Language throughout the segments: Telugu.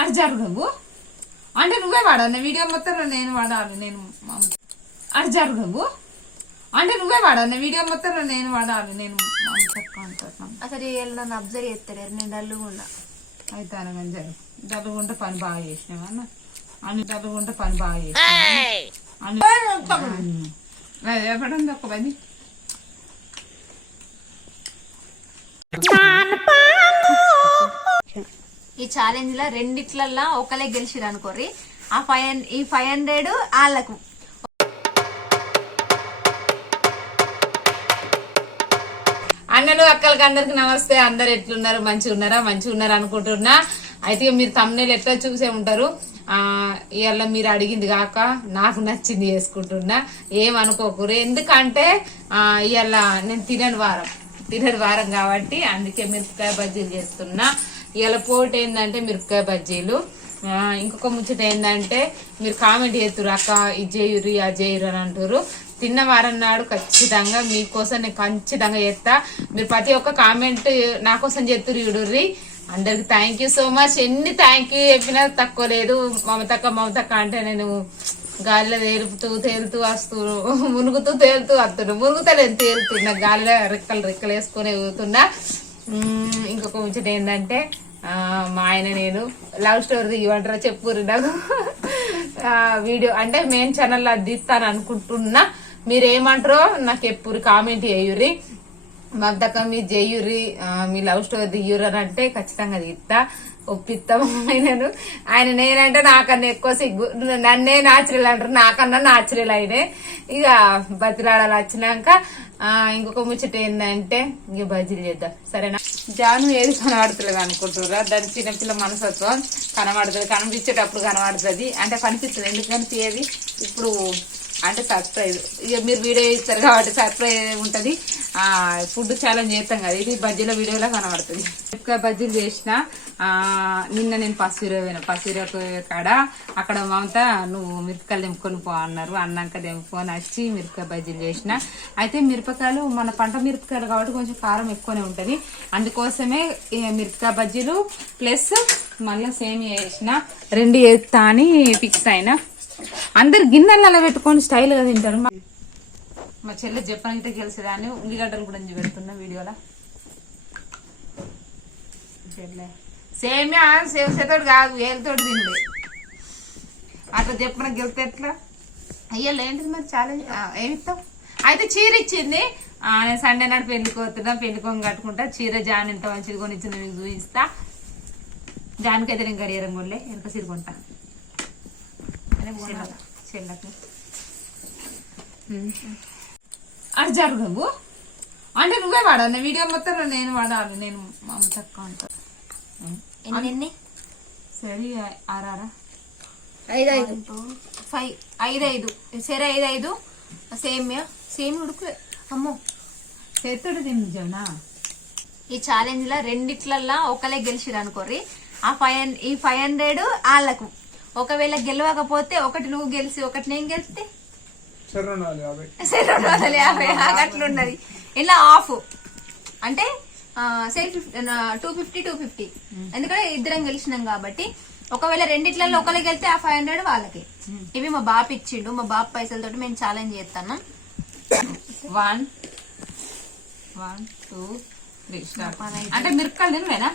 అటు జరుగు అంటే నువ్వే వాడాలి వీడియో మొత్తం నేను వాడాలి నేను అటు జరుగు అంటే నువ్వే వాడాలి వీడియో మొత్తం నేను వాడాలి నేను అసలు నన్ను అబ్జర్వ్ చేస్తాడు నేను డల్లుగుండా అయితే అనగానే జరుగు డల్లుగుంటే పని బాగా చేసినావా అన్ని డల్లుగుంటే పని బాగా చేసినావా ఎప్పుడంది ఒక పని ఈ ఛాలెంజ్ లో రెండిట్లల్లా ఒకలే గెలిచిరు అనుకోర్రి ఈ 500 వాళ్ళకు. అన్నలు అక్కలకి అందరికి నమస్తే. అందరు ఎట్లున్నారు? మంచిగా ఉన్నారా అనుకుంటున్నా. అయితే మీరు తమ్ముళ్ళు ఎట్లా చూసే ఉంటారు. ఇవాళ మీరు అడిగింది కాక నాకు నచ్చింది చేసుకుంటున్నా, ఏమనుకోకూరు. ఎందుకంటే ఇవాళ నేను తినని వారం కాబట్టి అందుకే మిరపకాయ బజ్జీలు చేస్తున్నా. ఇవాళ పోటీ ఏంటంటే మిరపకాయ బజ్జీలు. ఇంకొక ముచ్చట ఏంటంటే మీరు కామెంట్ చేస్తున్నారు అక్క ఇది చేయురు అది చేయురు అని అంటారు. తిన్న వారం నాడు ఖచ్చితంగా మీకోసం నేను ఖచ్చితంగా చేస్తా. మీరు ప్రతి ఒక్క కామెంట్ నా కోసం చేస్తున్నారు చూడుర్రి. అందరికి థ్యాంక్ యూ సో మచ్. ఎన్ని థ్యాంక్ యూ చెప్పినా తక్కువ లేదు. మమతక్క అంటే నేను గాలిలో తేలుతూ వస్తూ మునుగుతూ తేలుతూ వస్తున్నా. మునుగుతలేదు తేలుతున్నా, గాలిలో రెక్కలు వేసుకొని ఎగుతున్నా. ఇంకొక ముచ్చట ఏంటంటే మా ఆయన నేను లవ్ స్టోరీ ఇవ్వంటారా చెప్పుర్రి నాకు వీడియో అంటే మెయిన్ ఛానల్ అది తీస్తాను అనుకుంటున్నా. మీరేమంటారో నాకు ఎప్పుడు కామెంట్ చేయుర్రి. మమతక్క మీరు చేయుర్రి, మీ లవ్ స్టోరీ తీయుర్రి అని అంటే ఖచ్చితంగా తీస్తా, ఒప్పిస్తాం. ఆయన నేనంటే నాకన్నా ఎక్కువ సిగ్గు. నన్నే నాచురల్ అంటారు, నాకన్నా నాచురల్ అయినే. ఇక బతిలాడాలు వచ్చినాక ఇంకొక ముచ్చట ఏంటంటే ఇంక బజ్జీలు చేద్దాం సరేనా. జాను ఏది కనబడతలేదు అనుకుంటున్నారా? దాని చిన్నపిల్ల మనసత్వం కనబడుతుంది, కనిపించేటప్పుడు కనబడుతుంది అంటే కనిపిస్తుంది. ఎందుకంటే ఏది ఇప్పుడు అంటే సర్ప్రైజ్. ఇక మీరు వీడియో ఇస్తారు కాబట్టి సర్ప్రైజ్ ఉంటుంది. ఫుడ్ ఛాలెంజ్ చేస్తాం కదా, ఇది బజ్జీల వీడియోలో కనబడుతుంది. మిరపకాయ బజ్జీలు చేసిన నిన్న నేను పసురు కాడ అక్కడ మమత నువ్వు మిరపకాయలు తెంపుకొని పో అన్నారు. అన్నాక తెంపుకొని వచ్చి మిరపకాయ బజ్జీలు చేసిన. అయితే మిరపకాయలు మన పంట మిరపకాయలు కాబట్టి కొంచెం కారం ఎక్కువనే ఉంటది. అందుకోసమే మిరపకాయ బజ్జీలు ప్లస్ మళ్ళీ సేమియా చేసిన. 2 చేస్తా అని ఫిక్స్ అయినా. అందరు గిన్నెలలో పెట్టుకొని స్టైల్ గా తింటారు. మా చెల్లె చెప్పాలంటే గెలిచేదాన్ని. ఉల్లిగడ్డలు కూడా పెడుతున్నా వీడియోలో. సేమియా సేవతోటి కాదు, వేలతోటి తిండి. అట్లా చెప్పడం గెలితే ఎట్లా అయ్యాలి ఏంటిది మరి ఛాలెంజ్ ఏమిస్తాం. అయితే చీర ఇచ్చింది. నేను సండే నాడు పెళ్లికోతున్నా, పెళ్లికొని కట్టుకుంటా. చీర జాన్ ఎంత మంచిది కొనిచ్చింది మీకు చూపిస్తా. జాన్కైతే నేను గడియారం కొనలే, ఎంత చీర కొంటా చెల్లకి. అటు జరుగు అంటే నువ్వే వాడాలి వీడియో మొత్తం నేను వాడాలి నేను మమతక్క అంటా. సరే 5 సరే 5 సేమియా ఉడుకు. అమ్మో చేతుడు తిన్నా. ఈ ఛాలెంజ్ లో రెండిట్లల్లా ఒకలే గెలిచిరు అనుకోర్రి ఈ 500 వాళ్ళకు. ఒకవేళ గెలవకపోతే ఒకటి నువ్వు గెలిచి ఒకటి నేను గెలిస్తే 250 అట్లున్నది. ఇలా ఆఫ్ అంటే 250 ఎందుకంటే ఇద్దరం గెలిచినాం కాబట్టి. ఒకవేళ రెండిట్లలో ఒకరికి వెళ్తే ఆ 500 వాళ్ళకి. ఇవి మా బాపు ఇచ్చిండు, మా బాపు పైసలతోటి మేము ఛాలెంజ్ చేస్తాను. 1 2 3 అంటే మిరపకాయలు తినవేనా?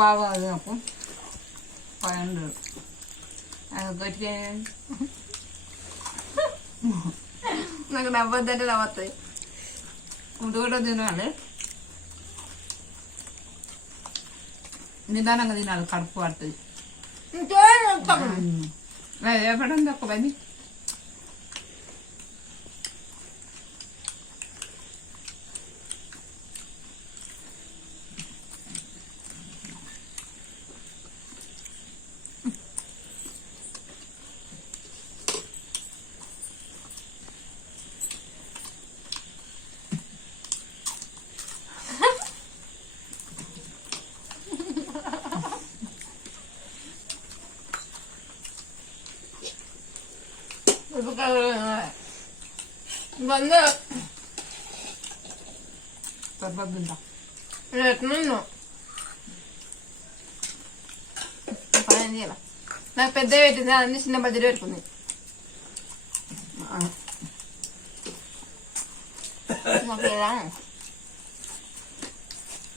బాగా నాకు 500 గట్టిగా నాకు నవ్వద్దంటే నవ్వుతుంది. కూడా తినాలి, నిదానంగా తినాలి, కడుపు పడుతుంది. ఎప్పుడంది ఒక పని వంద సరిపోతుందా ఎట్లా పని చేయాల నాకు పెద్ద పెట్టింది అన్ని చిన్న బడ్జెట్ పెట్టుకుంది నాకు ఎలా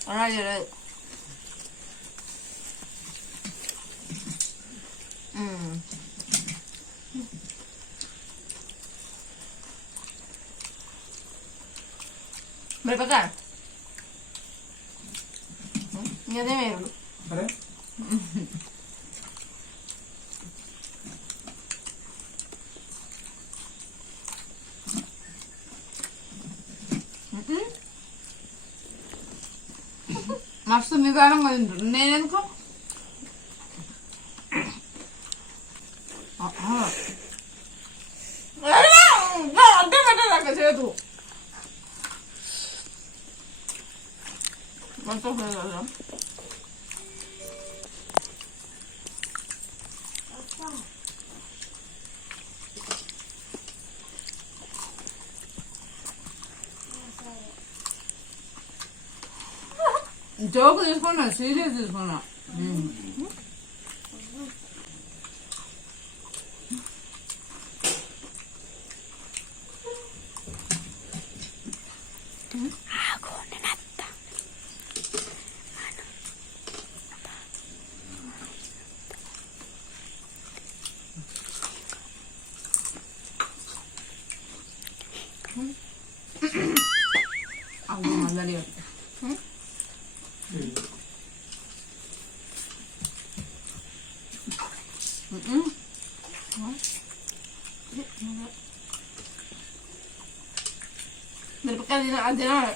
అలా చేయలేదు మిరపకాయ ఇదే వేరు మస్తు నిదానంగా తింటారు నేనెందుకు అంటే పెట్టదు చేతు మొత్తం జోకు తీసుకున్నా సీరియస్ తీసుకున్నా మళ్ళీ మిరపకాయ అది తినాలి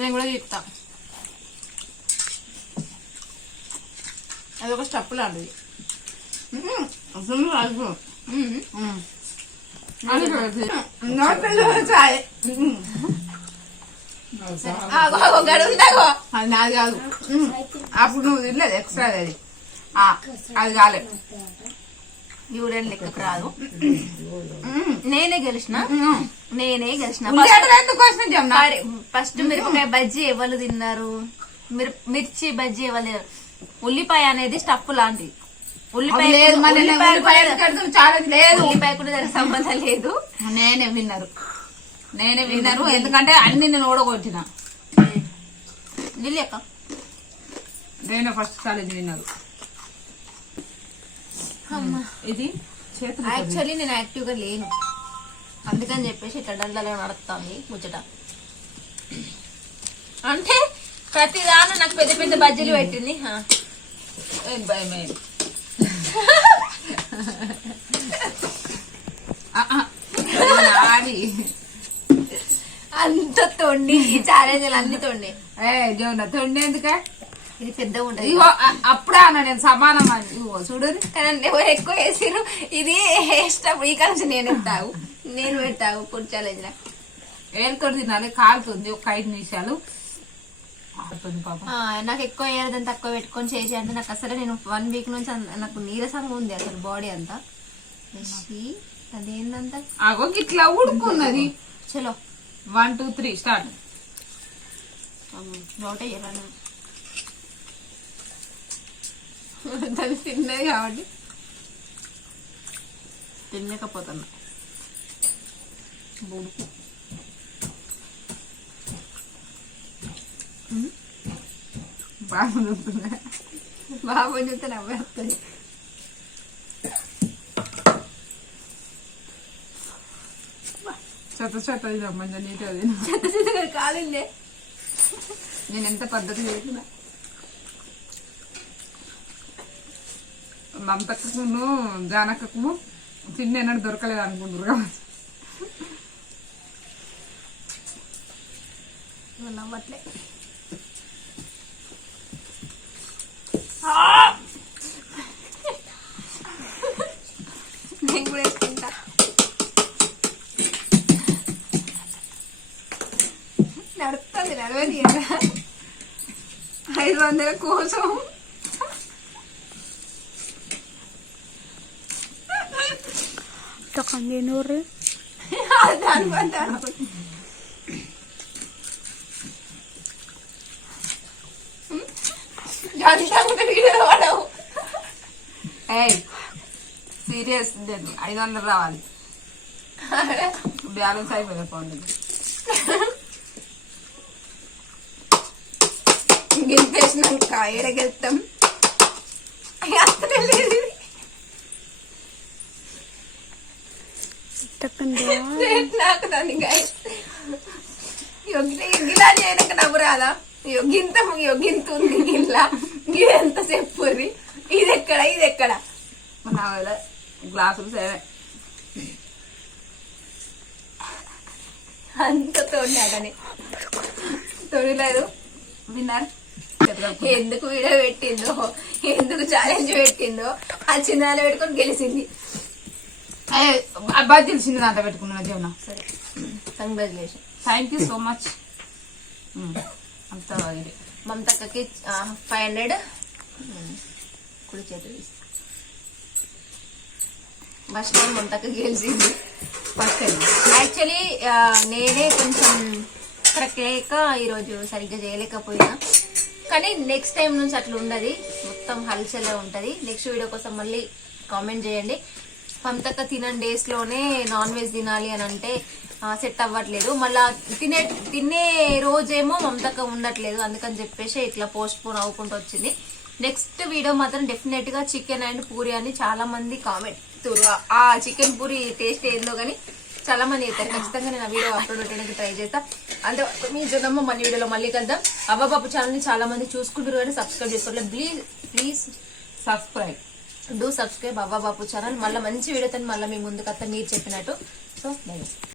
నేను కూడా చెప్తా అదొక స్టెప్ లాంటిది అది నాది కాదు అప్పుడు నువ్వు తినలేదు ఎక్స్ట్రా అది అది కాలేదు యూరియన్ లెక్కకు రాదు నేనే గెలిచిన ఫస్ట్ మిరపకాయ బజ్జీ ఎవరు తిన్నారు మిర్చి బజ్జీ ఎవరు తిన్నారు ఉల్లిపాయ అనేది స్టఫ్ లాంటిది ఉల్లిపాయ కూడా దానికి సంబంధం లేదు నేనే విన్నారు ఎందుకంటే అన్ని నేను ఓడగొట్టిన జిల్లి అక్క నేనే ఫస్ట్ కాలేజ్ విన్నారు ఇది యాక్చువల్లీ నేను యాక్టివ్ గా లేను అందుకని చెప్పేసి ఇట్లా డల్లలో నడుస్తుంది ముచ్చట అంటే ప్రతి దాని నాకు పెద్ద పెద్ద బజ్జీలు పెట్టింది భయమైంది అంత తొండి ఈ ఛాలెంజ్ అన్ని తొండి తొండి ఎందుకే ఇది పెద్దగా ఉంటది ఇగో అప్పుడే అన్న నేను సమానం అని ఇగో చూడు కానీ ఎవరు ఎక్కువ వేసారు ఇది వేసేటప్పుడు ఈ కలిసి నేను పెడతావు ఫుడ్ ఛాలెంజ్ లా ఏళ్ళతో తినాలి కాలుతుంది ఒక 5 నిమిషాలు నాకు ఎక్కువ వేయదని తక్కువ పెట్టుకొని చేసి అంటే నాకు అసలు నేను 1 వీక్ నుంచి నాకు నీరసంగా ఉంది అసలు బాడీ అంతా అదేందంతా అగో ఇట్లా ఉడుకున్నది చలో 1 2 3 స్టార్ట్ నోటే చేయాలి దాన్ని తిన్నది కాబట్టి తినలేకపోతున్నా బాబు చూస్తున్నా. బాబు చూస్తే నవ్వేస్తుంది. చెత్త ఇది మంచిగా నీట్ అది చెత్త చెత్తగా కాలిందే. నేను ఎంత పద్ధతి చేసిన మమతక్కను జానక్కకు తిండి ఎన్నడూ దొరకలేదు అనుకుంటారు కావచ్చు. నవ్వట్లే. నేను కూడా వేసుకుంటా. నడుస్తుంది నడవని 500 కోసం సీరియస్ 500 రావాలి. బ్యాలెన్స్ అయిపోయింది పోండి. గెలిపేసినాక ఎడగెళ్తాం. నాకు దాన్ని గిలా చేయడానికి నవ్వు రాదా? గింత ఉంది గిల్లా గిదంత చెప్పుర్రి. ఇది ఎక్కడ గ్లాసులు సేవే అంత తోడినాడని తొడిలేదు. విన్నారు ఎందుకు వీడియో పెట్టిందో, ఎందుకు ఛాలెంజ్ పెట్టిందో ఆ చిన్నాలు పెట్టుకొని గెలిచింది. అబ్బాయి తెలిసింది దాంట్లో పెట్టుకున్నా జీవనం. సరే, congratulation. Thank you so much. అంత ఇది మమతక్కకి 500 కుడి చేతులు తీసి ఫస్ట్ టైం మమతక్క గెలిచింది. ఫస్ట్ టైం యాక్చువల్లీ నేనే కొంచెం కరెక్ట్ లేక ఈరోజు సరిగ్గా చేయలేకపోయినా, కానీ నెక్స్ట్ టైం నుంచి అట్లా ఉండదు, మొత్తం హల్చలే ఉంటది. నెక్స్ట్ వీడియో కోసం మళ్ళీ కామెంట్ చేయండి. మమతక్క తినని డేస్ లోనే నాన్ వెజ్ తినాలి అని అంటే సెట్ అవ్వట్లేదు. మళ్ళా తినే రోజేమో మమతక్క ఉండట్లేదు, అందుకని చెప్పేసి ఇట్లా పోస్ట్ పోన్ అవ్వకుండా వచ్చింది. నెక్స్ట్ వీడియో మాత్రం డెఫినెట్ గా చికెన్ అండ్ పూరి అని చాలా మంది కామెంట్. ఆ చికెన్ పూరి టేస్ట్ ఏందో కానీ చాలా మంది అవుతారు. ఖచ్చితంగా నేను ఆ వీడియో అప్లోడ్ పెట్టడానికి ట్రై చేస్తా. అంటే మీ జనమ్మ మన వీడియోలో మళ్ళీ కలుద్దాం. అవ్వబాబు ఛానల్ ని చాలా మంది చూసుకుంటారు కానీ సబ్స్క్రైబ్ చేసుకోవట్లేదు. ప్లీజ్ సబ్స్క్రైబ్ అవ్వబాబు ఛానల్. మళ్ళీ మంచి వీడియోతో మళ్ళీ మీ ముందుకు మీరు చెప్పినట్టు. సో